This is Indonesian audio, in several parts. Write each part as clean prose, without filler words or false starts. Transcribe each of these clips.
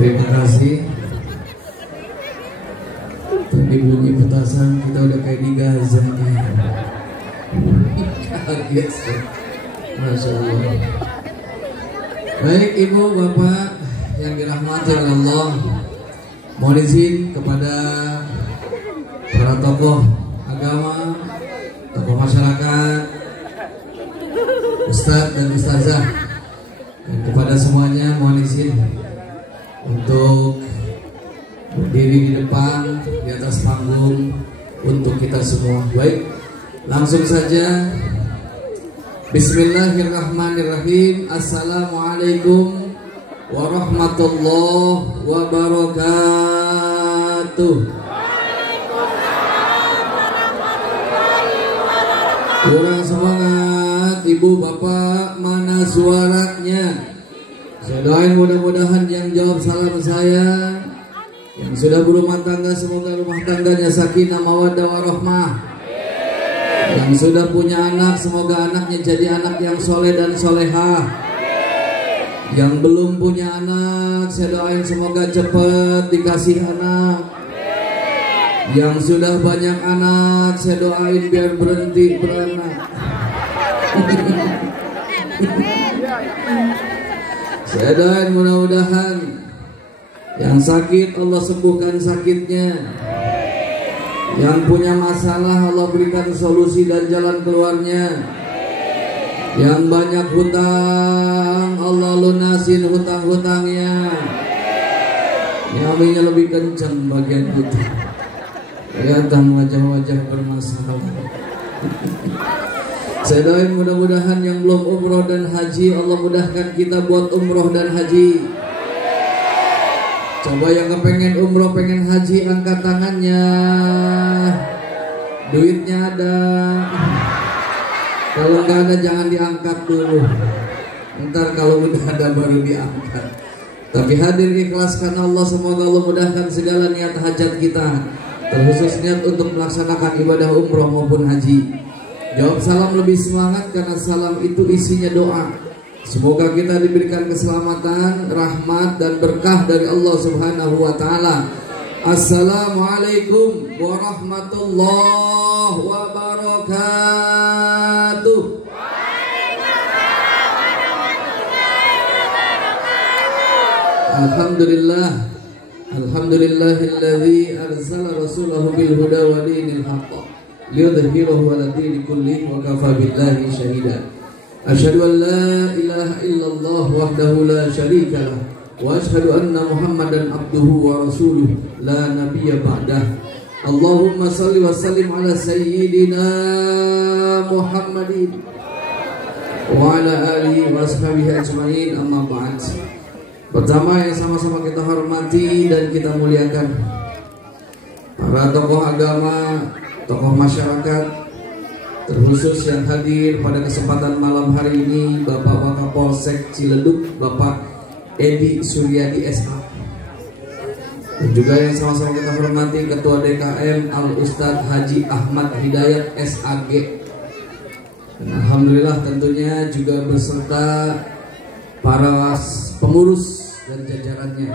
Terima kasih. Tadi bunyi petasan kita udah kayak di Gaza nih. Kaget. Masya Allah. Baik Ibu Bapak yang dirahmati oleh Allah, mohon izin kepada para tokoh agama, tokoh masyarakat, Ustadz dan Ustazah, dan kepada semuanya mohon izin untuk berdiri di depan di atas panggung untuk kita semua. Baik, langsung saja. Bismillahirrahmanirrahim. Assalamualaikum warahmatullahi wabarakatuh. Kurang semangat Ibu Bapak, mana suaranya? Saya doain mudah-mudahan yang jawab salam saya, yang sudah berumah tangga semoga rumah tangganya sakinah mawaddah warahmah. Yang sudah punya anak semoga anaknya jadi anak yang soleh dan solehah. Yang belum punya anak saya doain semoga cepat dikasih anak. Yang sudah banyak anak saya doain biar berhenti beranak. Saya doain mudah-mudahan yang sakit Allah sembuhkan sakitnya. Yang punya masalah Allah berikan solusi dan jalan keluarnya. Yang banyak hutang Allah lunasin hutang-hutangnya. Nyaminya lebih kencang bagian itu. Kelihatan wajah-wajah bermasalah. Saya doain mudah-mudahan yang belum umroh dan haji Allah mudahkan kita buat umroh dan haji. Coba yang kepengen umroh, pengen haji, angkat tangannya. Duitnya ada. Kalau nggak ada jangan diangkat dulu. Ntar kalau udah ada baru diangkat. Tapi hadir ikhlas karena Allah, semoga Allah mudahkan segala niat hajat kita, terkhusus niat untuk melaksanakan ibadah umroh maupun haji. Jawab salam lebih semangat karena salam itu isinya doa. Semoga kita diberikan keselamatan, rahmat dan berkah dari Allah Subhanahu wa taala. Assalamualaikum warahmatullahi wabarakatuh. Alhamdulillah. Alhamdulillahilladzi arsala rasulahu bil huda wa dinil haqq liyudhhirahu 'ala dini kullihi wa kafa billahi shahida. Asyhadu an la ilaha illallah wahdahu la syarika lah wa asyhadu anna Muhammadan abduhu wa rasuluh la nabiyya ba'dah. Allahumma salli wa sallim ala sayyidina Muhammadin wa ala alihi wa ashabihi ajma'in, amma ba'd. Pertama yang sama-sama kita hormati dan kita muliakan para tokoh agama, tokoh masyarakat, terkhusus yang hadir pada kesempatan malam hari ini, Bapak Wakapolsek Ciledug, Bapak Edi Suryadi SA. Dan juga yang sama-sama kita hormati Ketua DKM Al Ustadz Haji Ahmad Hidayat SAG. Dan alhamdulillah tentunya juga beserta para pengurus dan jajarannya.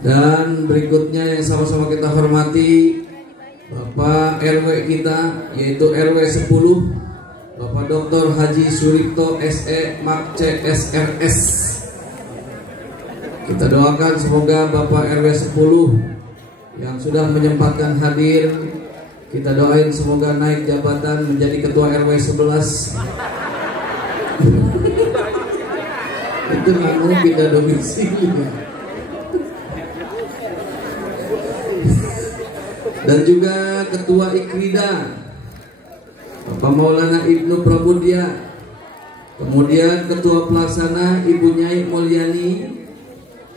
Dan berikutnya yang sama-sama kita hormati Bapak RW kita, yaitu RW 10, Bapak Dr. Haji Suripto SE Makce SRS. Kita doakan semoga Bapak RW 10 yang sudah menyempatkan hadir, kita doain semoga naik jabatan menjadi Ketua RW 11. Itu nggak mau pindah domisili ya. Dan juga Ketua Ikrida Bapak Maulana Ibnu Prabudya, kemudian Ketua Pelaksana Ibu Nyai Mulyani,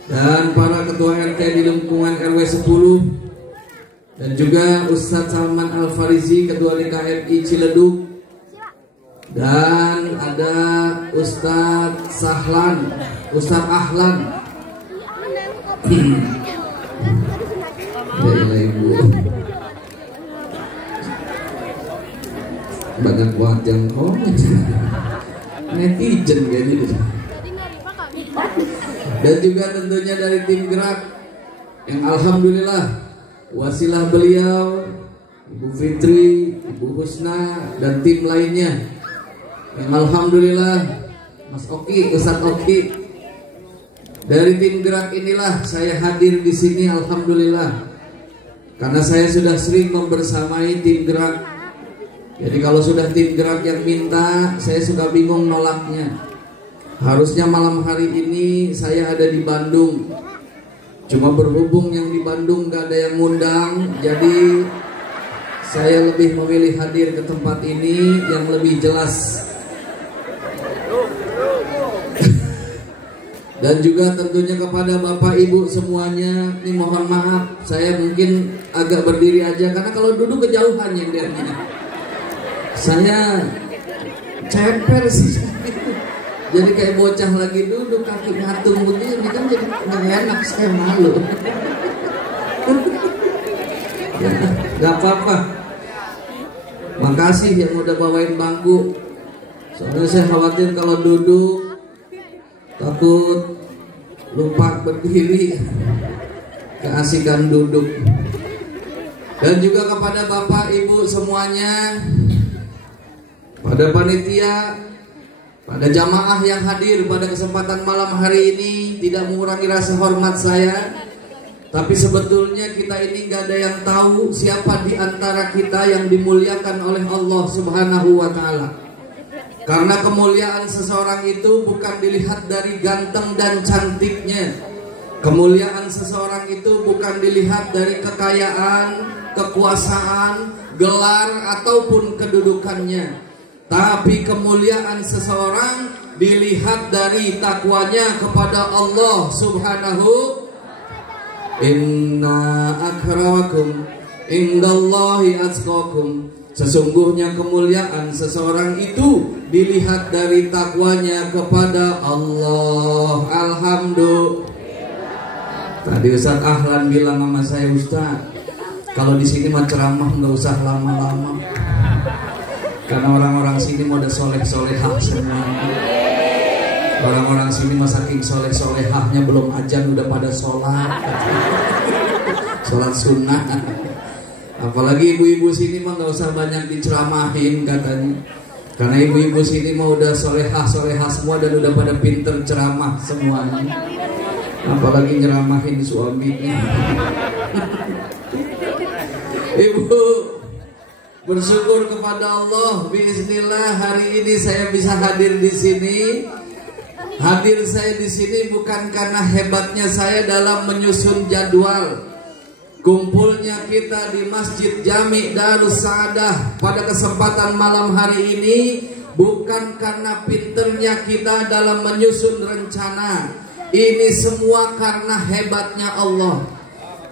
dan para Ketua RT di lingkungan RW 10, dan juga Ustadz Salman Al-Farizi Ketua DKMI Ciledug, dan ada Ustadz Sahlan, Ustadz Ahlan. Ibu banyak banget yang komen, netizen kayaknya. Dan juga tentunya dari tim gerak yang alhamdulillah wasilah beliau Ibu Fitri, Ibu Husna dan tim lainnya yang alhamdulillah Mas Oki, Ustadz Oki. Dari tim gerak inilah saya hadir di sini alhamdulillah. Karena saya sudah sering membersamai tim gerak. Jadi kalau sudah tim gerak yang minta, saya suka bingung nolaknya. Harusnya malam hari ini saya ada di Bandung. Cuma berhubung yang di Bandung gak ada yang ngundang, jadi saya lebih memilih hadir ke tempat ini yang lebih jelas. Dan juga tentunya kepada Bapak Ibu semuanya, ini mohon maaf, saya mungkin agak berdiri aja karena kalau duduk kejauhan yang lihatnya. Saya ceper sih. Jadi kayak bocah lagi duduk kaki ngatung begini kan jadi nggak enak, saya malu. Ya, nggak apa-apa. Makasih yang udah bawain bangku. Soalnya saya khawatir kalau duduk takut lupa berdiri, keasikan duduk. Dan juga kepada Bapak Ibu semuanya, pada panitia, pada jamaah yang hadir pada kesempatan malam hari ini, tidak mengurangi rasa hormat saya. Tapi sebetulnya kita ini gak ada yang tahu siapa di antara kita yang dimuliakan oleh Allah Subhanahu wa Ta'ala. Karena kemuliaan seseorang itu bukan dilihat dari ganteng dan cantiknya. Kemuliaan seseorang itu bukan dilihat dari kekayaan, kekuasaan, gelar, ataupun kedudukannya. Tapi kemuliaan seseorang dilihat dari takwanya kepada Allah Subhanahu. Inna akramakum indallahi atqakum. Sesungguhnya kemuliaan seseorang itu dilihat dari takwanya kepada Allah. Alhamdulillah. Tadi Ustaz Ahlan bilang sama saya, Ustaz, kalau di sini mah ceramah nggak usah lama-lama. Karena orang-orang sini mau ada soleh-solehah semua. Orang-orang sini mah saking soleh-solehahnya belum ajan udah pada sholat. Sholat sunnah. Apalagi ibu-ibu sini mah nggak usah banyak diceramahin katanya. Karena ibu-ibu sini mah udah solehah-solehah semua dan udah pada pinter ceramah semuanya. Apalagi nyeramahin suaminya. Ibu bersyukur kepada Allah, biiznillah hari ini saya bisa hadir di sini. Hadir saya di sini bukan karena hebatnya saya dalam menyusun jadwal. Kumpulnya kita di Masjid Jami Darus Saadah pada kesempatan malam hari ini bukan karena pinternya kita dalam menyusun rencana. Ini semua karena hebatnya Allah.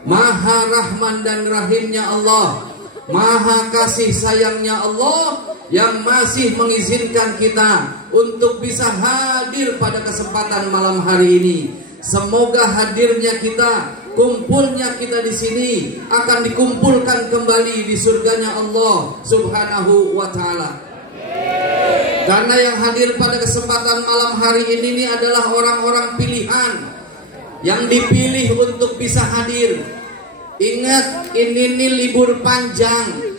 Maha Rahman dan Rahimnya Allah, Maha kasih sayangnya Allah yang masih mengizinkan kita untuk bisa hadir pada kesempatan malam hari ini. Semoga hadirnya kita, kumpulnya kita di sini akan dikumpulkan kembali di surganya Allah Subhanahu wa Ta'ala. Karena yang hadir pada kesempatan malam hari ini adalah orang-orang pilihan yang dipilih untuk bisa hadir. Ingat, ini libur panjang.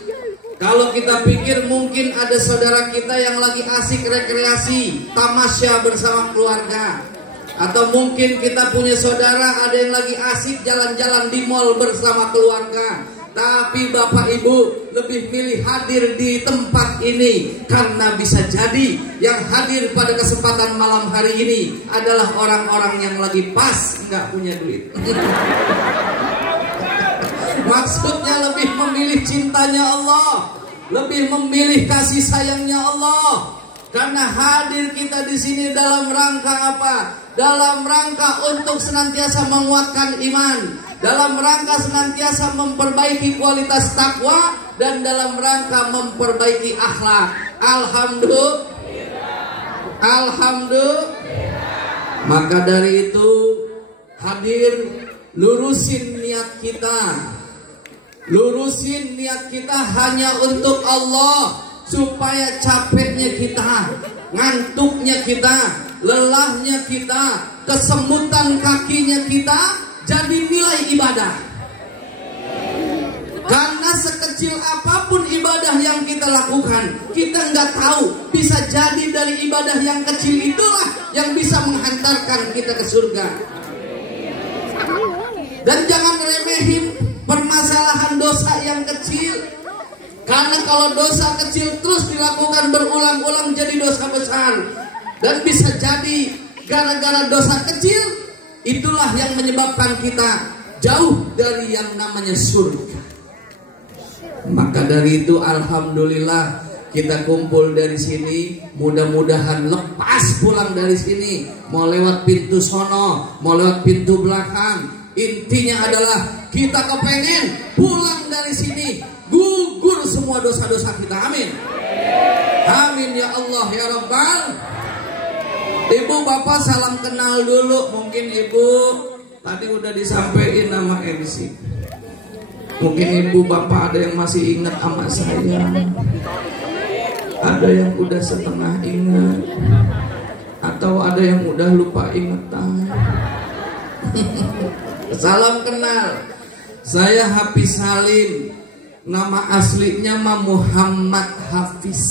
Kalau kita pikir mungkin ada saudara kita yang lagi asik rekreasi, tamasya bersama keluarga. Atau mungkin kita punya saudara ada yang lagi asik jalan-jalan di mal bersama keluarga. Tapi Bapak Ibu lebih milih hadir di tempat ini karena bisa jadi yang hadir pada kesempatan malam hari ini adalah orang-orang yang lagi pas nggak punya duit. Maksudnya lebih memilih cintanya Allah, lebih memilih kasih sayangnya Allah. Karena hadir kita di sini dalam rangka apa? Dalam rangka untuk senantiasa menguatkan iman, dalam rangka senantiasa memperbaiki kualitas takwa, dan dalam rangka memperbaiki akhlak. Alhamdulillah. Alhamdulillah. Maka dari itu hadir, lurusin niat kita. Lurusin niat kita hanya untuk Allah, supaya capeknya kita ngantuknya kita, lelahnya kita, kesemutan kakinya kita jadi nilai ibadah. Karena sekecil apapun ibadah yang kita lakukan, kita nggak tahu, bisa jadi dari ibadah yang kecil itulah yang bisa menghantarkan kita ke surga. Dan jangan remehin permasalahan dosa yang kecil. Karena kalau dosa kecil terus dilakukan berulang-ulang jadi dosa besar. Dan bisa jadi gara-gara dosa kecil itulah yang menyebabkan kita jauh dari yang namanya surga. Maka dari itu alhamdulillah kita kumpul dari sini, mudah-mudahan lepas pulang dari sini, mau lewat pintu sono, mau lewat pintu belakang, intinya adalah kita kepengen pulang dari sini gugur semua dosa-dosa kita. Amin. Amin ya Allah ya Rabbal. Ibu bapak salam kenal dulu. Mungkin ibu tadi udah disampaikan nama MC. Mungkin ibu bapak ada yang masih ingat sama saya, ada yang udah setengah ingat, atau ada yang udah lupa ingatan. Salam kenal, saya Hafiz Salim. Nama aslinya Muhammad Hafiz.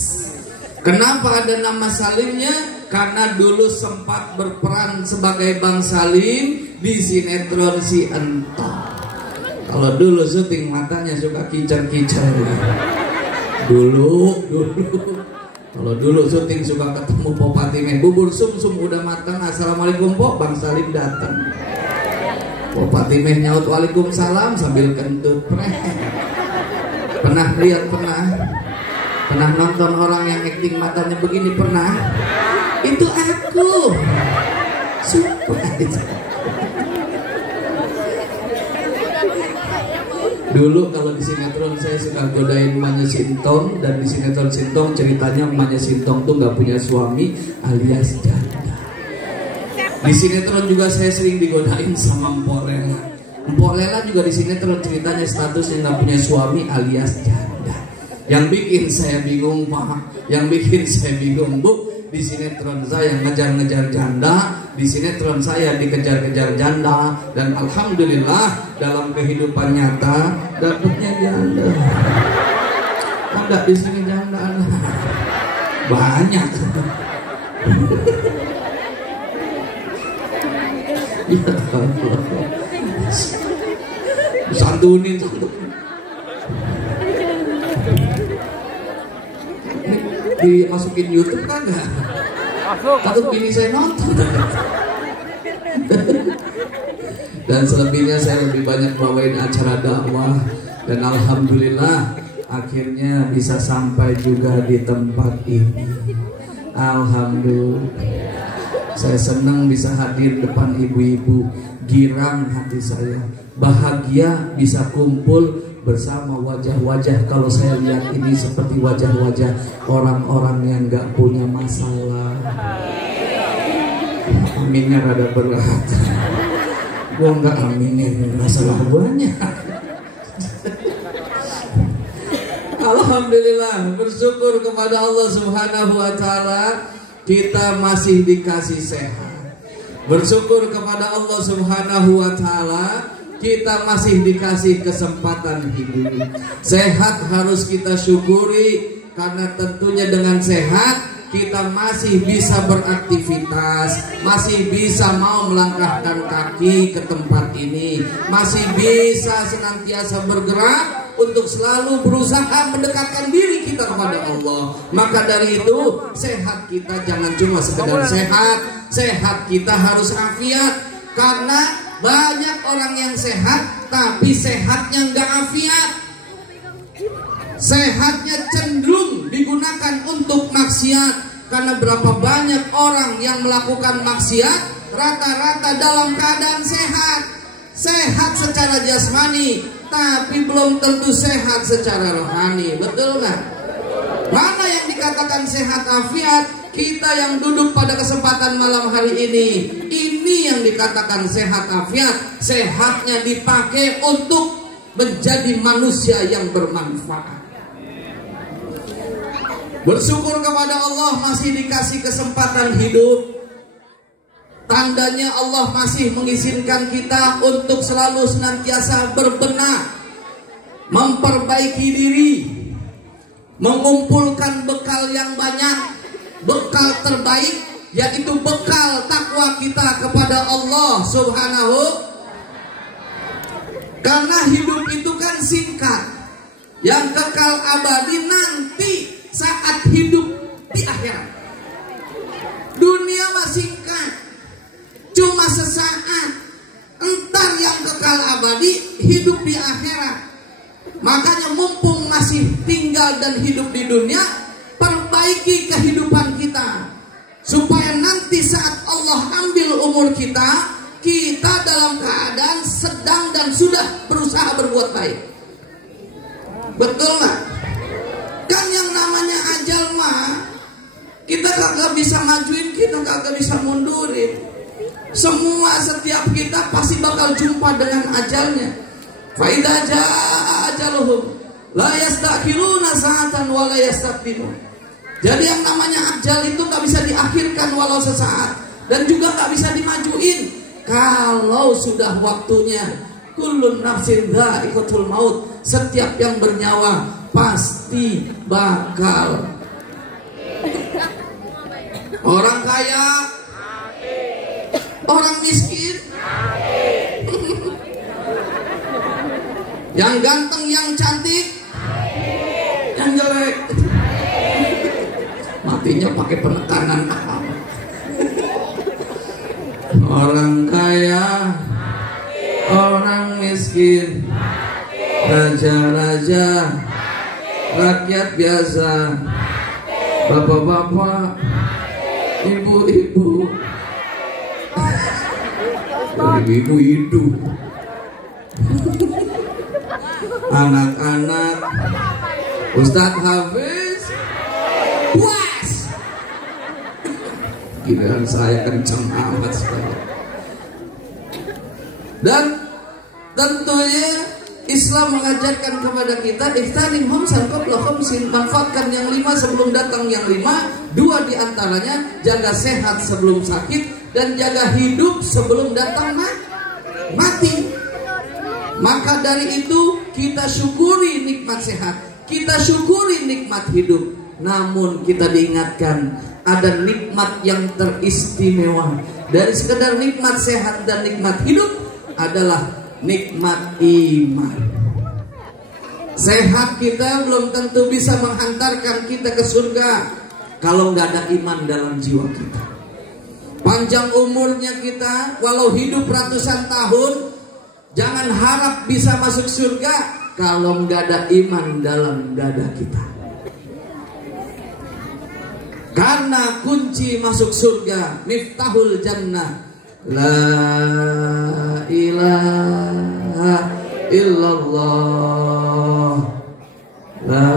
Kenapa ada nama Salimnya? Karena dulu sempat berperan sebagai Bang Salim di sinetron Si Entong. Kalau dulu syuting matanya suka kicar-kicar. Dulu. Kalau dulu syuting suka ketemu Pok Fatimah, bubur sum-sum udah matang, assalamualaikum Pok, Bang Salim datang. Pok Fatimah nyaut waalaikumsalam sambil kentut. Pernah lihat? Pernah nonton orang yang acting matanya begini? Pernah? Itu aku. Sumpah itu. Dulu kalau di sinetron saya suka godain emaknya Sintong, dan di sinetron Sintong ceritanya emaknya Sintong tuh nggak punya suami alias janda. Di sinetron juga saya sering digodain sama Mpok Lela. Mpok Lela juga di sinetron ceritanya statusnya nggak punya suami alias janda. Yang bikin saya bingung Pak, yang bikin saya bingung Bu, di sinetron saya ngejar-ngejar janda, di sinetron saya dikejar-kejar janda, dan alhamdulillah dalam kehidupan nyata dapatnya janda. Ada di sini janda banyak. Ya Allah, santunin. Dimasukin YouTube kan nggak? Takut bini saya nonton. Dan selebihnya saya lebih banyak bawain acara dakwah, dan alhamdulillah akhirnya bisa sampai juga di tempat ini. Alhamdulillah, saya senang bisa hadir depan ibu-ibu. Girang hati saya, bahagia bisa kumpul bersama wajah-wajah. Kalau saya lihat ini seperti wajah-wajah orang-orang yang gak punya masalah. Aminnya rada berat. Gua gak aminin masalah banyak. Alhamdulillah, bersyukur kepada Allah Subhanahu wa Ta'ala, kita masih dikasih sehat. Bersyukur kepada Allah Subhanahu wa Ta'ala, kita masih dikasih kesempatan hidup. Sehat harus kita syukuri, karena tentunya dengan sehat kita masih bisa beraktivitas, masih bisa mau melangkahkan kaki ke tempat ini, masih bisa senantiasa bergerak untuk selalu berusaha mendekatkan diri kita kepada Allah. Maka dari itu, sehat kita jangan cuma sekedar sehat, sehat kita harus afiat. Karena banyak orang yang sehat tapi sehatnya nggak afiat. Sehatnya cenderung digunakan untuk maksiat. Karena berapa banyak orang yang melakukan maksiat rata-rata dalam keadaan sehat. Sehat secara jasmani, tapi belum tentu sehat secara rohani. Betul nggak? Mana yang dikatakan sehat afiat? Kita yang duduk pada kesempatan malam hari ini yang dikatakan sehat afiat. Sehatnya dipakai untuk menjadi manusia yang bermanfaat. Bersyukur kepada Allah masih dikasih kesempatan hidup. Tandanya Allah masih mengizinkan kita untuk selalu senantiasa berbenah, memperbaiki diri, mengumpulkan bekal yang banyak, bekal terbaik, yaitu bekal takwa kita kepada Allah Subhanahu. Karena hidup itu kan singkat, yang kekal abadi nanti saat hidup di akhirat. Dunia masih singkat, cuma sesaat. Entar yang kekal abadi hidup di akhirat. Makanya mumpung masih tinggal dan hidup di dunia, perbaiki kehidupan kita, supaya nanti saat Allah ambil umur kita, kita dalam keadaan sedang dan sudah berusaha berbuat baik. Betul nggak? Kan yang namanya ajal mah, kita kagak bisa majuin, kita kagak bisa mundurin. Semua setiap kita pasti bakal jumpa dengan ajalnya. Fa idza jaa ajaluhum la yastakhiruna sa'atan wa la yastaqdimun. Jadi yang namanya ajal itu gak bisa diakhirkan walau sesaat, dan juga gak bisa dimajuin kalau sudah waktunya. Kullun nafsin dha'iqatul maut, setiap yang bernyawa pasti bakal. Orang kaya, orang miskin, yang ganteng, yang cantik, yang jelek, matinya pakai penekanan. Orang kaya, orang miskin, raja-raja, rakyat biasa, bapak-bapak, ibu-ibu, ibu hidup, anak-anak, Ustadz Hafiz, puas. Giliran saya kenceng amat sekali. Dan tentunya Islam mengajarkan kepada kita ihtanimhum qabla khamsin, manfaatkan yang 5 sebelum datang yang 5. 2 diantaranya jaga sehat sebelum sakit, dan jaga hidup sebelum datang mati. Maka dari itu kita syukuri nikmat sehat, kita syukuri nikmat hidup. Namun kita diingatkan ada nikmat yang teristimewa dari sekedar nikmat sehat dan nikmat hidup, adalah nikmat iman. Sehat kita belum tentu bisa menghantarkan kita ke surga kalau nggak ada iman dalam jiwa kita. Panjang umurnya kita, walau hidup ratusan tahun, jangan harap bisa masuk surga kalau nggak ada iman dalam dada kita. Karena kunci masuk surga, miftahul jannah, la ilaha illallah, la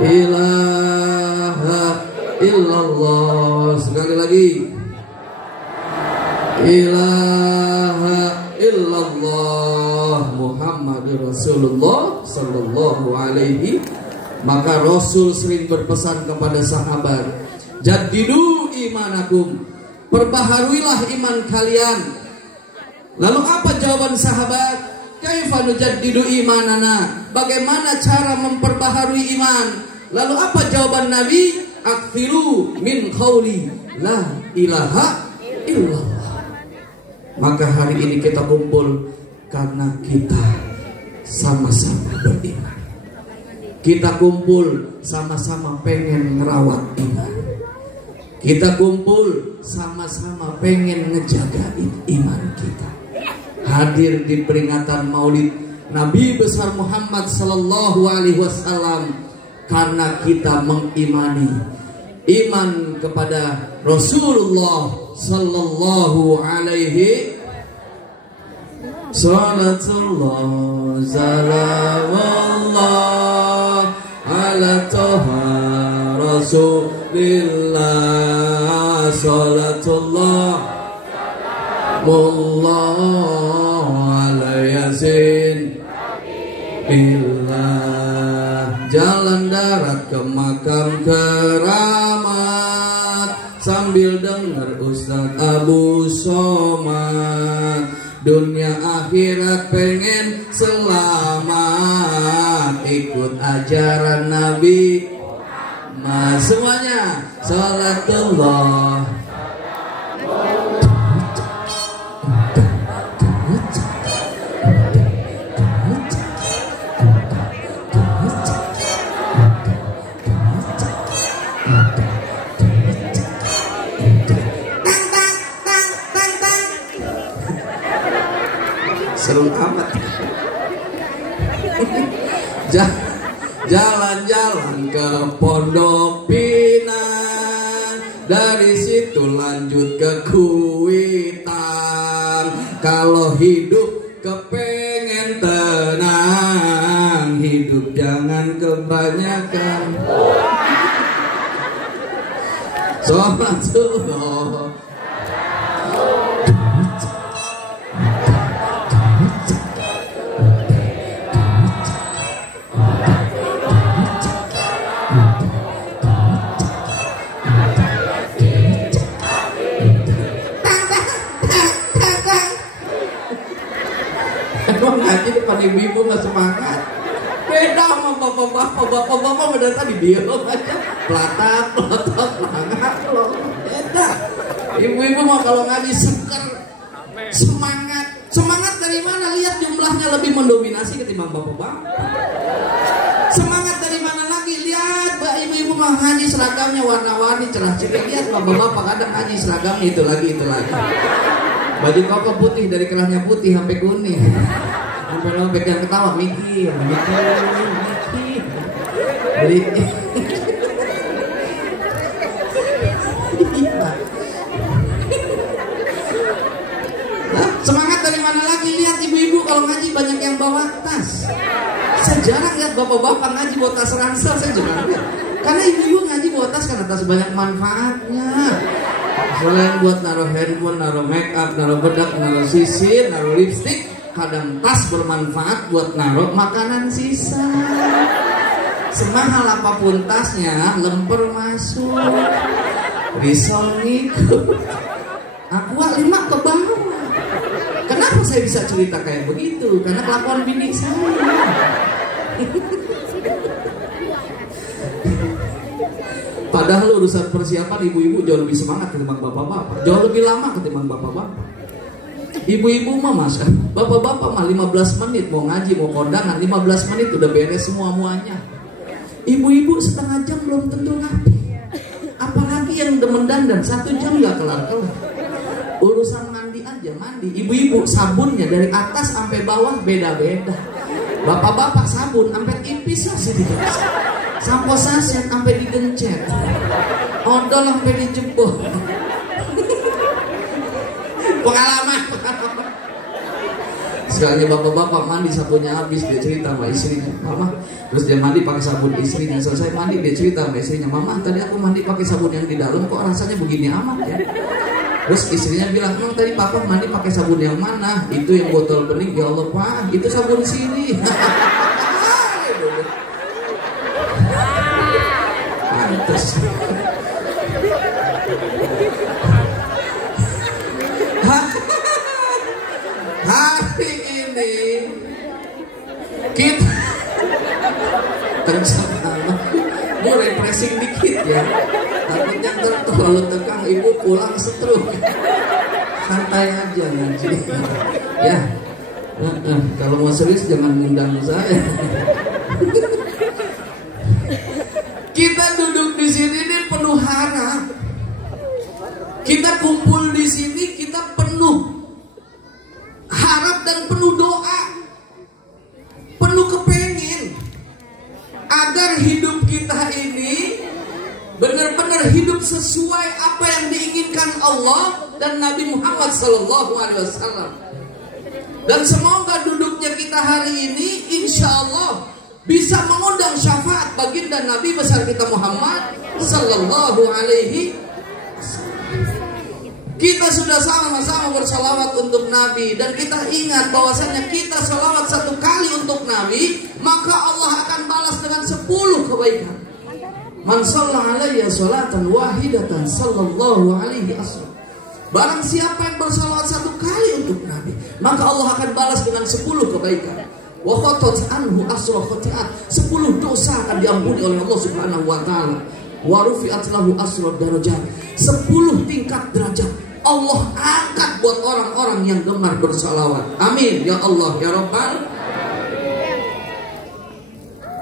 ilaha illallah. Sekali lagi, ilaha illallah Muhammadur Rasulullah sallallahu alaihi. Maka Rasul sering berpesan kepada sahabat, jaddidu imanakum, perbaharuilah iman kalian. Lalu apa jawaban sahabat? Kaifa nujaddidu imanana, bagaimana cara memperbaharui iman? Lalu apa jawaban Nabi? Aktsiru min qauli la ilaha illallah. Maka hari ini kita kumpul karena kita sama-sama beriman. Kita kumpul sama-sama pengen ngerawat iman. Kita kumpul sama-sama pengen ngejaga iman kita. Hadir di peringatan Maulid Nabi besar Muhammad sallallahu alaihi wasallam karena kita mengimani iman kepada Rasulullah sallallahu alaihi. Salatullah salamullah ala toha rasulillah. Salatullah salamullah ala yasin billah. Jalan darat ke Makkah makam keramat sambil dengar Ustaz Abu Somad. Dunia akhirat pengen selamat, ikut ajaran Nabi. Semuanya salatullah. Seru amat. Jalan-jalan ke Pondok Pinang, dari situ lanjut ke Kuitang. Kalau hidup kepengen tenang, hidup jangan kebanyakan. Sholatullah. Ngaji depan ibu-ibu nggak semangat. Beda sama bapak-bapak udah tadi diem aja, pelatak semangat loh. Beda. Ibu-ibu mah kalau ngaji seger, semangat dari mana? Lihat jumlahnya lebih mendominasi ketimbang bapak-bapak. Semangat dari mana lagi? Lihat ibu-ibu mah ngaji seragamnya warna-warni cerah-cerah. Lihat bapak-bapak kadang ngaji seragamnya itu lagi. Baju koko putih, dari kerahnya putih sampai kuning. Sampai lobek yang ketawa mikir. Beli. Semangat dari mana lagi? Lihat ibu-ibu kalau ngaji banyak yang bawa tas. Saya jarang lihat bapak-bapak ngaji bawa tas ransel, saya jarang lihat. Karena ibu-ibu ngaji bawa tas karena tas banyak manfaatnya. Selain buat naruh handphone, naruh make up, naruh bedak, naruh sisir, naruh lipstick, kadang tas bermanfaat buat naruh makanan sisa. Semahal apapun tasnya, lemper masuk, risol ngikut, aqua 5 ke bawah. Kenapa saya bisa cerita kayak begitu? Karena kelakuan bini saya. Padahal urusan persiapan ibu-ibu jauh lebih semangat ketimbang bapak-bapak, jauh lebih lama ketimbang bapak-bapak. Ibu-ibu mah mas, bapak-bapak mah 15 menit mau ngaji, mau kondangan, 15 menit udah beres semua-muanya. Ibu-ibu setengah jam belum tentu rapi. Apalagi yang demen dandan 1 jam gak kelar-kelar. Urusan mandi aja, mandi. Ibu-ibu sabunnya dari atas sampai bawah beda-beda. Bapak-bapak sabun sampai tipis masih dikasih. Sampo saset sampai digencet, odol sampai dijebol. Pengalaman. Sekali bapak-bapak mandi sabunnya habis, dia cerita sama istrinya, mama. Terus dia mandi pakai sabun istrinya. Selesai mandi dia cerita sama istrinya, mama tadi aku mandi pakai sabun yang di dalam kok rasanya begini amat ya. Terus istrinya bilang, emang tadi papa mandi pakai sabun yang mana? Itu yang botol bening. Ya Allah pak, itu sabun sini. Hari ini kita mau refreshing dikit ya, takutnya terlalu tegang ibu pulang stroke. Santai aja ngaji ya. Kalau mau serius jangan ngundang saya. Kita duduk di sini ini penuh harap. Kita kumpul di sini kita penuh harap dan penuh doa, penuh kepengen agar hidup kita ini benar-benar hidup sesuai apa yang diinginkan Allah dan Nabi Muhammad SAW. Dan semoga duduknya kita hari ini insya Allah bisa mengundang syafaat baginda Nabi besar kita Muhammad sallallahu alaihi wasallam. Kita sudah sama-sama bersalawat untuk Nabi dan kita ingat bahwasanya kita salawat 1 kali untuk Nabi, maka Allah akan balas dengan 10 kebaikan. Man shalla alayya salatan wahidatan sallallahu alaihi asra. Barang siapa yang bersalawat satu kali untuk Nabi, maka Allah akan balas dengan 10 kebaikan. Wa khatat anhu asra khati'at. 10 dosa akan diampuni oleh Allah Subhanahu wa taala. Wa rufi'at lahu asra darajat. 10 tingkat derajat Allah angkat buat orang-orang yang gemar bersalawat. Amin ya Allah ya Rabbal.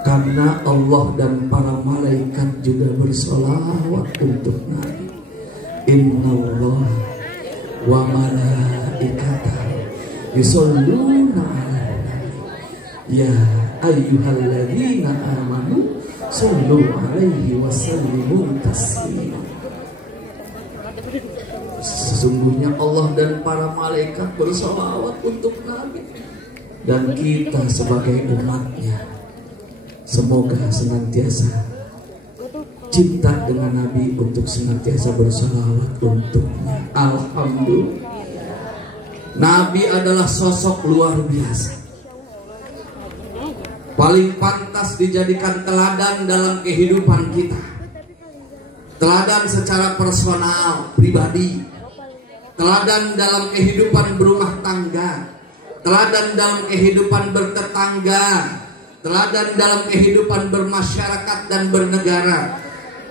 Karena Allah dan para malaikat juga bersalawat untuk Nabi. Innallaha wa malaikatahu yusholluna 'alan nabi ya ayyuhalladzina amanu shollu 'alaihi wa sallimu taslima. Sesungguhnya Allah dan para malaikat bersalawat untuk Nabi, dan kita sebagai umatnya semoga senantiasa cinta dengan Nabi untuk senantiasa bersalawat untuknya. Alhamdulillah. Nabi adalah sosok luar biasa, paling pantas dijadikan teladan dalam kehidupan kita. Teladan secara personal, pribadi, teladan dalam kehidupan berumah tangga, teladan dalam kehidupan bertetangga, teladan dalam kehidupan bermasyarakat dan bernegara,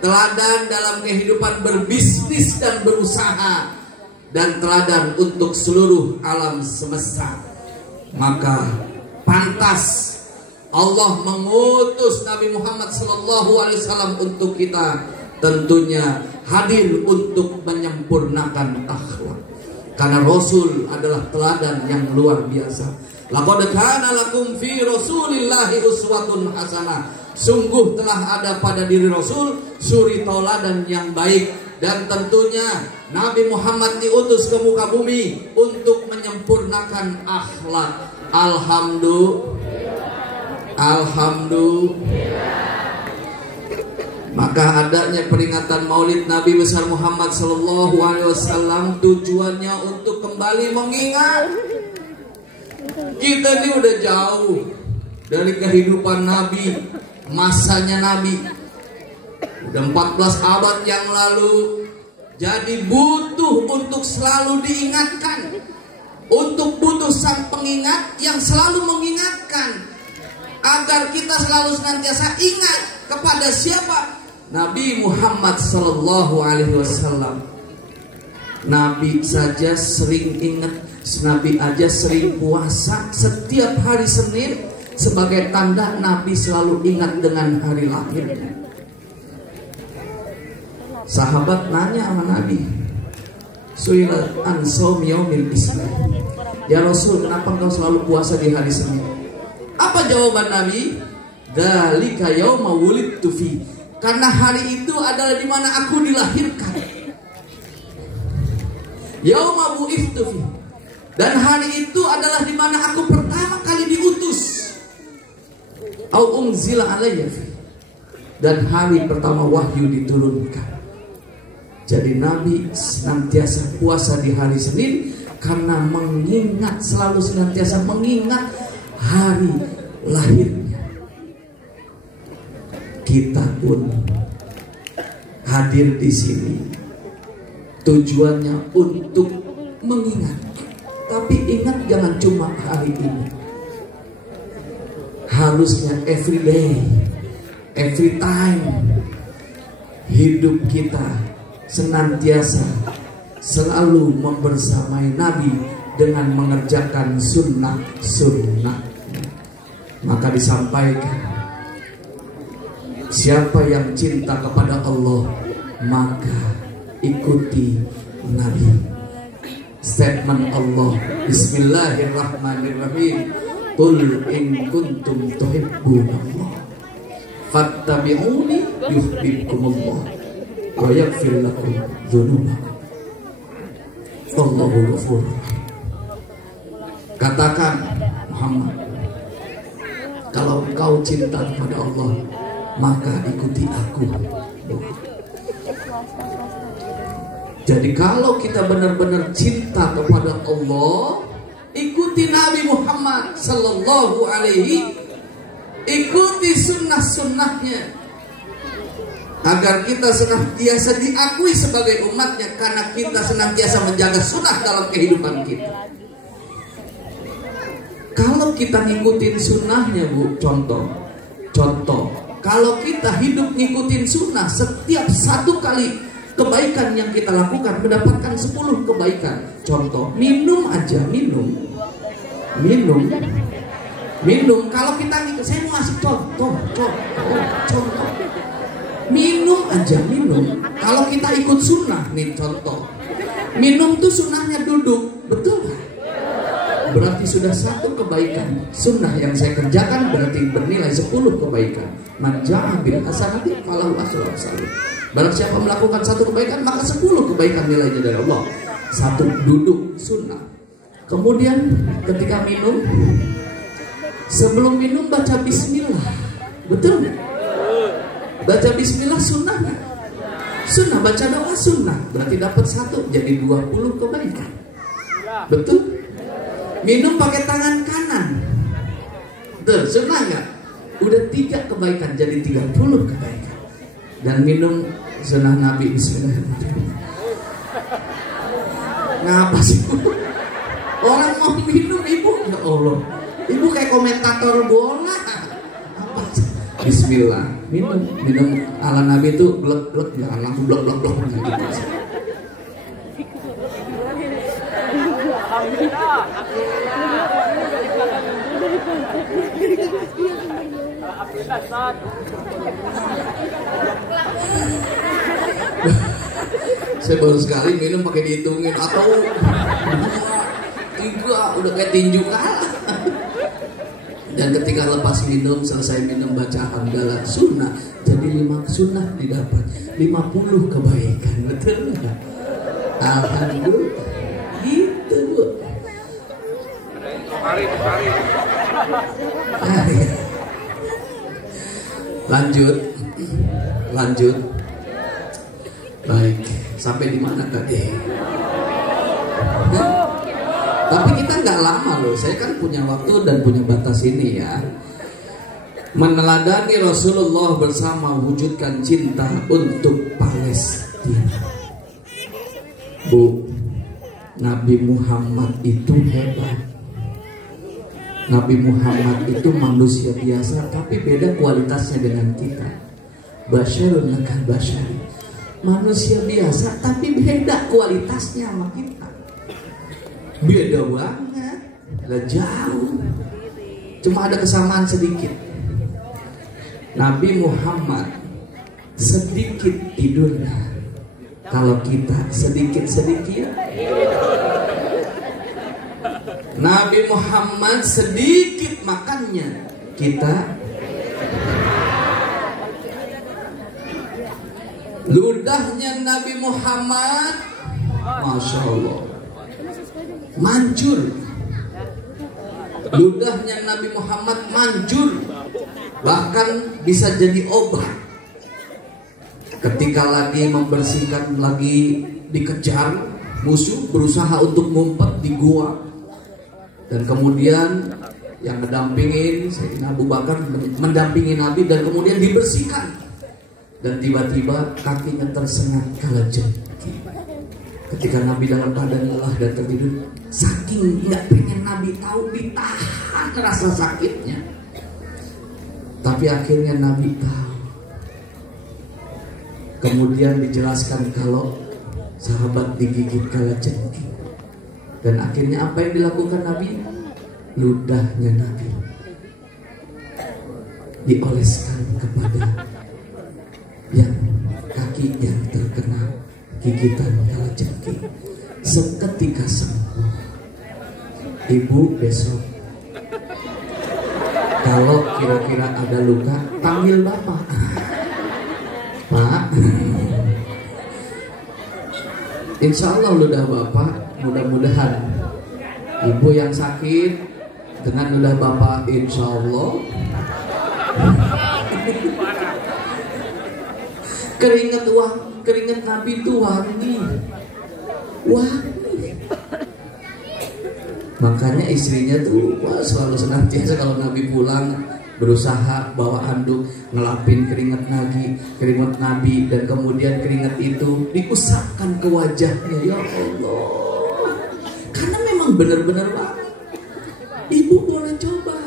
teladan dalam kehidupan berbisnis dan berusaha, dan teladan untuk seluruh alam semesta. Maka pantas Allah mengutus Nabi Muhammad SAW untuk kita, tentunya hadir untuk menyempurnakan akhlak. Karena Rasul adalah teladan yang luar biasa. Laqad kana lakum fi Rasulillahi uswatun hasanah. Sungguh telah ada pada diri Rasul suri tauladan yang baik. Dan tentunya Nabi Muhammad diutus ke muka bumi untuk menyempurnakan akhlak. Alhamdulillah. Maka adanya peringatan Maulid Nabi besar Muhammad sallallahu alaihi wasallam tujuannya untuk kembali mengingat kita ini udah jauh dari kehidupan Nabi, masanya Nabi udah 14 abad yang lalu. Jadi butuh untuk selalu diingatkan, untuk butuh sang pengingat yang selalu mengingatkan, agar kita selalu senantiasa ingat kepada siapa? Nabi Muhammad sallallahu alaihi wasallam. Nabi saja sering ingat, Nabi aja sering puasa setiap hari Senin sebagai tanda Nabi selalu ingat dengan hari lahirnya. Sahabat nanya sama Nabi, "Su'ilat an shaumi yaumil Islam." Ya Rasul, kenapa engkau selalu puasa di hari Senin? Apa jawaban Nabi? "Dzalika yauma wulidtu fi." Karena hari itu adalah di mana aku dilahirkan. Yauma bu'ithtu fi. Dan hari itu adalah di mana aku pertama kali diutus. Au unzila alayya fi. Dan hari pertama wahyu diturunkan. Jadi Nabi senantiasa puasa di hari Senin karena mengingat, selalu senantiasa mengingat hari lahirnya. Kita pun hadir di sini tujuannya untuk mengingat. Tapi ingat jangan cuma hari ini. Harusnya every day, every time hidup kita senantiasa selalu membersamai Nabi dengan mengerjakan sunnah-sunnah. Maka disampaikan, siapa yang cinta kepada Allah maka ikuti Nabi. Statement Allah, Bismillahirrahmanirrahim. Qul in kuntum tuhibbunallah fattabi'uni yuhibbukumullah wa yaghfir lakum dzunubakum. Allahu ghafur. Katakan Muhammad, kalau engkau cinta kepada Allah maka ikuti aku. Jadi kalau kita benar-benar cinta kepada Allah, ikuti Nabi Muhammad sallallahu alaihi, ikuti sunnah-sunnahnya. agar kita senantiasa diakui sebagai umatnya, karena kita senantiasa menjaga sunnah dalam kehidupan kita. Kalau kita ngikutin sunnahnya, Bu, contoh, kalau kita hidup ngikutin sunnah, setiap satu kali kebaikan yang kita lakukan mendapatkan 10 kebaikan. Contoh, minum aja, minum. Kalau kita ngikut, saya mau ngasih contoh. Minum aja, minum. Kalau kita ikut sunnah, nih contoh. Minum tuh sunnahnya duduk, betul gak? Berarti sudah 1 kebaikan. Sunnah yang saya kerjakan berarti bernilai 10 kebaikan. Man ja'a bil hasanati falahu asyru amsalih. Barang siapa melakukan 1 kebaikan, maka 10 kebaikan nilainya dari Allah. 1 duduk, sunnah. Kemudian ketika minum, sebelum minum baca bismillah. Betul gak? Baca bismillah sunnah gak? Sunnah, baca doa sunnah. Berarti dapat 1, jadi 20 kebaikan. Betul? Minum pakai tangan kanan. Betul, sunnah gak? Udah 3 kebaikan, jadi 30 kebaikan. Dan minum sunnah Nabi, bismillahirrahmanirrahim. Ngapa sih? Orang mau minum, ibu, ya Allah, ibu kayak komentator bola. Apa sih? Bismillah, minum ala Nabi itu blek, jangan langsung blek gitu. Saya baru sekali minum pakai dihitungin, atau 2, 3 udah kayak tinju kalah. Dan ketika lepas minum, selesai minum baca alhamdulillah sunnah, jadi 5 sunnah didapat 50 kebaikan. Betul nggak? Alhamdulillah. Gitu, Bu. Lanjut. Baik, sampai di mana tadi? Tapi kita nggak lama loh. Saya kan punya waktu dan punya batas ini ya. Meneladani Rasulullah bersama wujudkan cinta untuk Palestina. Bu, Nabi Muhammad itu hebat. Nabi Muhammad itu manusia biasa, tapi beda kualitasnya dengan kita. Basyarun lakal basyari. Manusia biasa, tapi beda kualitasnya sama kita. Beda banget, lah jauh. Cuma ada kesamaan sedikit. Nabi Muhammad sedikit tidurnya, kalau kita sedikit-sedikit. Nabi Muhammad sedikit makannya, kita ludahnya Nabi Muhammad, Masya Allah, manjur. Ludahnya Nabi Muhammad manjur, bahkan bisa jadi obat. Ketika lagi membersihkan, lagi dikejar musuh, berusaha untuk ngumpet di gua, dan kemudian yang mendampingin Sayyidina Abu Bakar mendampingi Nabi, dan kemudian dibersihkan, dan tiba-tiba kakinya tersengat kalajengking. Ketika Nabi dalam keadaan lelah dan tertidur, saking nggak pengen Nabi tahu, ditahan rasa sakitnya. Tapi akhirnya Nabi tahu. Kemudian dijelaskan kalau sahabat digigit kalajengking. Dan akhirnya apa yang dilakukan Nabi? Ludahnya Nabi dioleskan kepada yang kaki yang terkena gigitan kalajengking. Seketika sembuh. Ibu besok kalau kira-kira ada luka, panggil bapak. Pak, insya Allah ludah bapak, mudah-mudahan ibu yang sakit dengan ludah bapak, insya Allah keringat Nabi itu wangi. Makanya istrinya tuh selalu senantiasa kalau Nabi pulang berusaha bawa handuk ngelapin keringat Nabi, dan kemudian keringat itu diusapkan ke wajahnya. Ya Allah, karena memang benar-benar banget. Ibu boleh coba.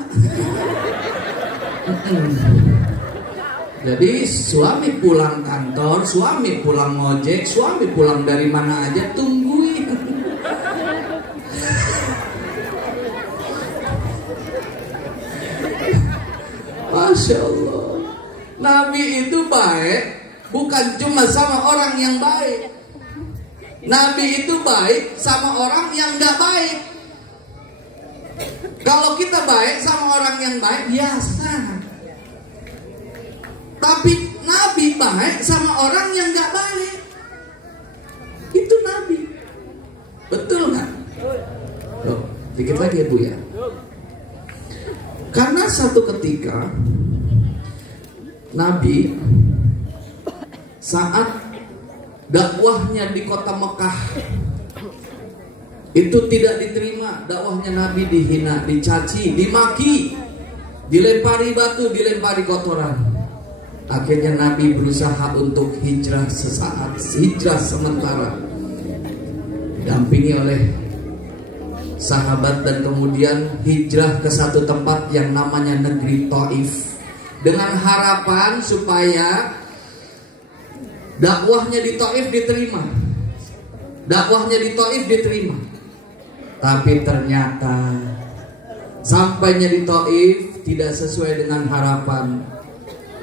Jadi suami pulang kantor, suami pulang ngojek, suami pulang dari mana aja, tungguin. Masya Allah, Nabi itu baik bukan cuma sama orang yang baik. Nabi itu baik sama orang yang gak baik. Kalau kita baik sama orang yang baik biasa, tapi Nabi baik sama orang yang gak baik. Itu Nabi. Betul gak? Loh, dikit lagi ya Bu ya. Karena satu ketika Nabi saat dakwahnya di kota Mekah itu tidak diterima, dakwahnya Nabi dihina, dicaci, dimaki, dilempari batu, dilempari kotoran. Akhirnya Nabi berusaha untuk hijrah sesaat, hijrah sementara, didampingi oleh sahabat, dan kemudian hijrah ke satu tempat yang namanya negeri Taif, dengan harapan supaya dakwahnya di Taif diterima. Dakwahnya di Taif diterima. Tapi ternyata sampainya di Taif tidak sesuai dengan harapan.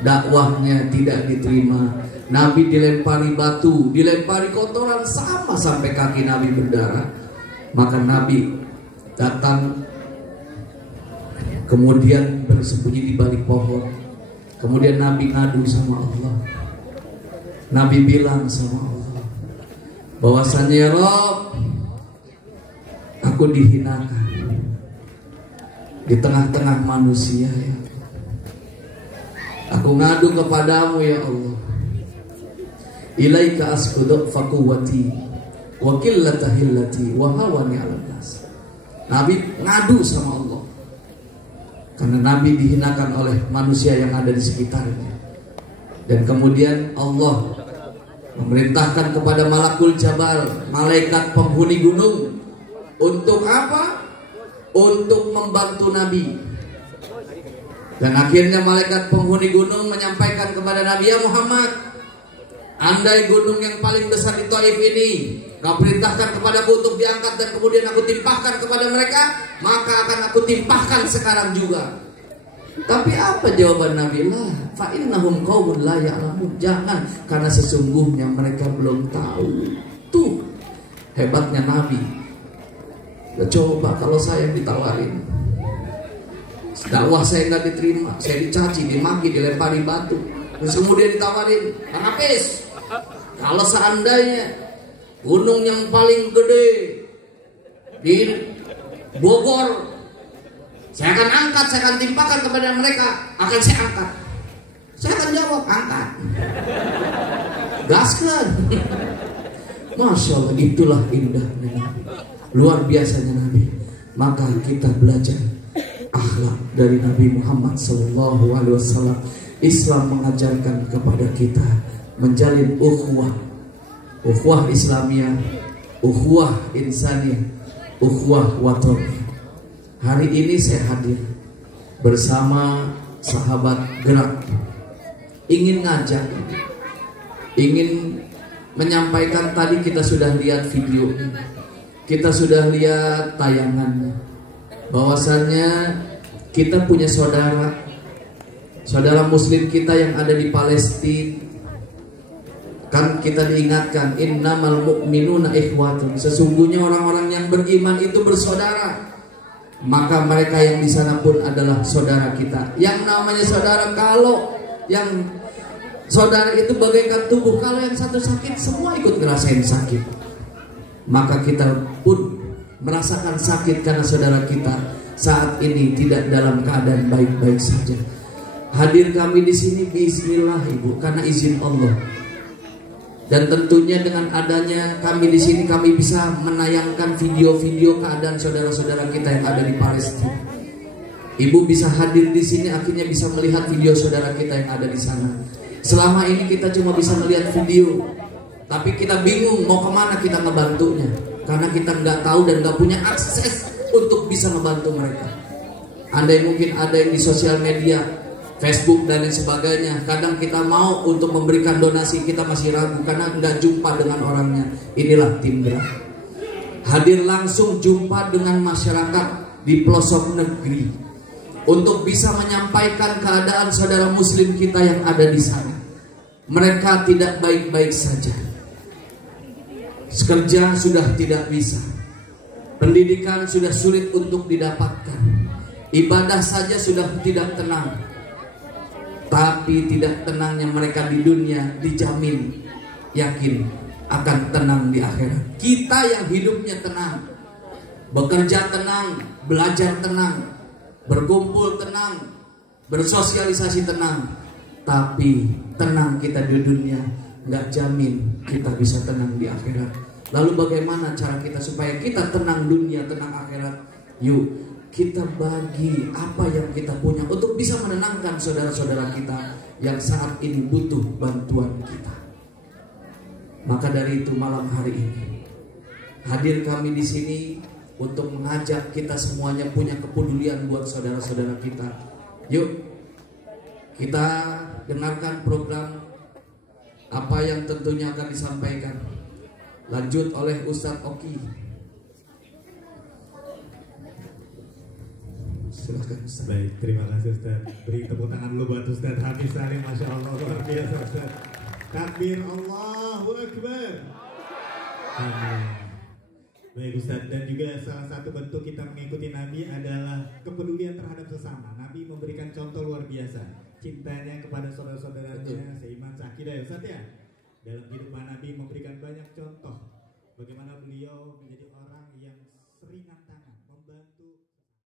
Dakwahnya tidak diterima. Nabi dilempari batu, dilempari kotoran sama sampai kaki Nabi berdarah. Maka Nabi datang, kemudian bersembunyi di balik pohon. Kemudian Nabi ngadu sama Allah. Nabi bilang sama Allah bahwasannya, ya Rob, aku dihinakan di tengah-tengah manusia ya. Aku ngadu kepadamu ya Allah. Ilaika askudu faquwati wa qillata hillati wa hawani 'alan nas. Nabi ngadu sama Allah karena Nabi dihinakan oleh manusia yang ada di sekitarnya. Dan kemudian Allah memerintahkan kepada Malakul Jabal, malaikat penghuni gunung, untuk apa? Untuk membantu Nabi. Dan akhirnya malaikat penghuni gunung menyampaikan kepada Nabi, ya Muhammad, andai gunung yang paling besar di Taif ini kau perintahkan kepadaku untuk diangkat dan kemudian aku timpahkan kepada mereka, maka akan aku timpahkan sekarang juga. Tapi apa jawaban Nabi? Lah, fa innahum qaumun la ya'lamun. Jangan, karena sesungguhnya mereka belum tahu. Tuh hebatnya Nabi. Coba kalau saya ditawarin, dakwah saya nggak diterima, saya dicaci, dimaki, dilempari batu, terus kemudian ditawarin, Kang Hafiz, kalau seandainya gunung yang paling gede di Bogor saya akan angkat, saya akan timpakan kepada mereka, akan saya angkat. Saya akan jawab, angkat. Gaskan. Masya Allah, itulah indahnya Nabi. Luar biasanya Nabi. Maka kita belajar akhlak dari Nabi Muhammad SAW. Islam mengajarkan kepada kita menjalin ukhuwah, ukhuwah Islamiyah, ukhuwah insaniyah, ukhuwah watoniyah. Hari ini saya hadir bersama sahabat gerak, ingin ngajak, ingin menyampaikan. Tadi kita sudah lihat video, kita sudah lihat tayangannya, bahwasannya kita punya saudara muslim kita yang ada di Palestina. Kan kita diingatkan, innamal mu'minuna ikhwatun, sesungguhnya orang-orang yang beriman itu bersaudara. Maka mereka yang di sana pun adalah saudara kita. Yang namanya saudara, kalau yang saudara itu bagaikan tubuh, kalau yang satu sakit semua ikut ngerasain sakit. Maka kita pun merasakan sakit karena saudara kita saat ini tidak dalam keadaan baik-baik saja. Hadir kami di sini bismillah Ibu, karena izin Allah. Dan tentunya dengan adanya kami di sini, kami bisa menayangkan video-video keadaan saudara-saudara kita yang ada di Palestina. Ibu bisa hadir di sini, akhirnya bisa melihat video saudara kita yang ada di sana. Selama ini kita cuma bisa melihat video, tapi kita bingung mau kemana kita ngebantunya, karena kita nggak tahu dan nggak punya akses untuk bisa membantu mereka. Andai mungkin ada yang di sosial media, Facebook dan lain sebagainya, kadang kita mau untuk memberikan donasi, kita masih ragu karena nggak jumpa dengan orangnya. Inilah tim gerak, hadir langsung jumpa dengan masyarakat di pelosok negeri untuk bisa menyampaikan keadaan saudara muslim kita yang ada di sana. Mereka tidak baik-baik saja. Kerja sudah tidak bisa, pendidikan sudah sulit untuk didapatkan, ibadah saja sudah tidak tenang. Tapi tidak tenangnya mereka di dunia dijamin, yakin akan tenang di akhirat. Kita yang hidupnya tenang, bekerja tenang, belajar tenang, berkumpul tenang, bersosialisasi tenang, tapi tenang kita di dunia nggak jamin kita bisa tenang di akhirat. Lalu bagaimana cara kita supaya kita tenang dunia, tenang akhirat? Yuk kita bagi apa yang kita punya untuk bisa menenangkan saudara-saudara kita yang saat ini butuh bantuan kita. Maka dari itu malam hari ini hadir kami di sini untuk mengajak kita semuanya punya kepedulian buat saudara-saudara kita. Yuk kita dengarkan program apa yang tentunya akan disampaikan. Lanjut oleh Ustadz Oki. Silahkan Ustadz. Baik, terima kasih Ustadz. Beri tepuk tangan dulu buat Ustadz Hafiz Salim. Masya Allah, luar biasa Ustadz. Takbir, Allahu Akbar. Amin. Baik Ustadz, dan juga salah satu bentuk kita mengikuti Nabi adalah kepedulian terhadap sesama. Nabi memberikan contoh luar biasa, cintanya kepada saudara-saudaranya seiman seakidah ya Ustadz ya. Dalam kehidupan Nabi memberikan banyak contoh bagaimana beliau menjadi